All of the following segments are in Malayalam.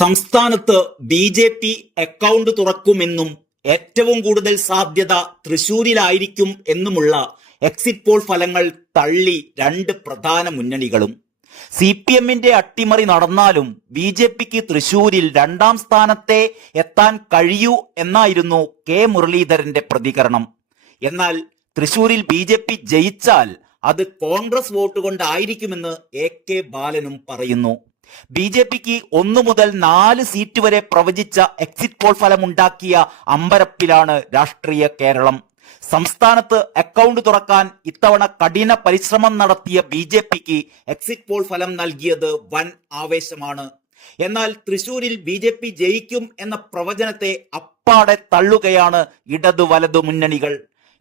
സംസ്ഥാനത്ത് ബി ജെ പി അക്കൗണ്ട് തുറക്കുമെന്നും ഏറ്റവും കൂടുതൽ സാധ്യത തൃശൂരിലായിരിക്കും എന്നുമുള്ള എക്സിറ്റ് പോൾ ഫലങ്ങൾ തള്ളി രണ്ട് പ്രധാന മുന്നണികളും. സി പി എമ്മിന്റെ അട്ടിമറി നടന്നാലും ബി ജെ പിക്ക് തൃശൂരിൽ രണ്ടാം സ്ഥാനത്തെ എത്താൻ കഴിയൂ എന്നായിരുന്നു കെ മുരളീധരന്റെ പ്രതികരണം. എന്നാൽ തൃശൂരിൽ ബി ജെ പി ജയിച്ചാൽ അത് കോൺഗ്രസ് വോട്ട് കൊണ്ടായിരിക്കുമെന്ന് എ കെ ബാലനും പറയുന്നു. ബി ജെ പിക്ക് ഒന്നു മുതൽ നാല് സീറ്റ് വരെ പ്രവചിച്ച എക്സിറ്റ് പോൾ ഫലമുണ്ടാക്കിയ അമ്പരപ്പിലാണ് രാഷ്ട്രീയ കേരളം. സംസ്ഥാനത്ത് അക്കൗണ്ട് തുറക്കാൻ ഇത്തവണ കഠിന പരിശ്രമം നടത്തിയ ബി ജെ പിക്ക് എക്സിറ്റ് പോൾ ഫലം നൽകിയത് വൻ ആവേശമാണ്. എന്നാൽ തൃശൂരിൽ ബി ജെ പി ജയിക്കും എന്ന പ്രവചനത്തെ അപ്പാടെ തള്ളുകയാണ് ഇടതു വലതു മുന്നണികൾ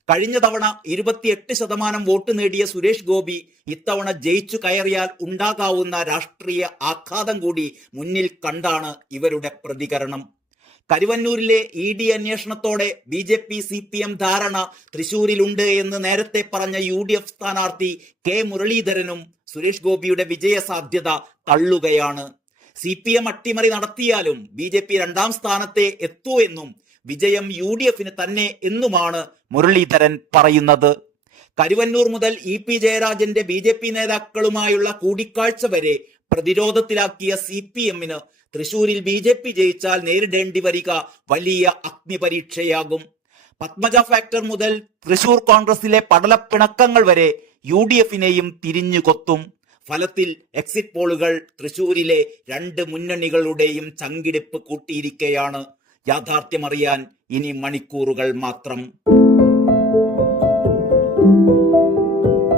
കഴിഞ്ഞ തവണ ഇരുപത്തിയെട്ട് ശതമാനം വോട്ട് നേടിയ സുരേഷ് ഗോപി ഇത്തവണ ജയിച്ചു കയറിയാൽ ഉണ്ടാകാവുന്ന രാഷ്ട്രീയ ആഘാതം കൂടി മുന്നിൽ കണ്ടാണ് ഇവരുടെ പ്രതികരണം. കരുവന്നൂരിലെ E D അന്വേഷണത്തോടെ B J P C P M ധാരണ തൃശൂരിലുണ്ട് എന്ന് നേരത്തെ പറഞ്ഞ യു ഡി എഫ് സ്ഥാനാർത്ഥി കെ മുരളീധരനും സുരേഷ് ഗോപിയുടെ വിജയ സാധ്യത തള്ളുകയാണ്. സി പി എം അട്ടിമറി നടത്തിയാലും ബി ജെ പി രണ്ടാം സ്ഥാനത്തെ എത്തൂ എന്നും വിജയം യു ഡി എഫിന് തന്നെ എന്നുമാണ് മുരളീധരൻ പറയുന്നത്. കരുവന്നൂർ മുതൽ ഇ പി ജയരാജന്റെ ബി ജെ പി നേതാക്കളുമായുള്ള കൂടിക്കാഴ്ച വരെ പ്രതിരോധത്തിലാക്കിയ സി പി എമ്മിന് തൃശൂരിൽ ബി ജെ പി ജയിച്ചാൽ നേരിടേണ്ടി വരിക വലിയ അഗ്നിപരീക്ഷയാകും. പത്മജ ഫാക്ടർ മുതൽ തൃശൂർ കോൺഗ്രസിലെ പടലപ്പിണക്കങ്ങൾ വരെ യു ഡി എഫിനെയും തിരിഞ്ഞു കൊത്തും. ഫലത്തിൽ എക്സിറ്റ് പോളുകൾ തൃശൂരിലെ രണ്ട് മുന്നണികളുടെയും ചങ്കിടിപ്പ് കൂട്ടിയിരിക്കെയാണ് യാഥാർത്ഥ്യമറിയാൻ ഇനി മണിക്കൂറുകൾ മാത്രം.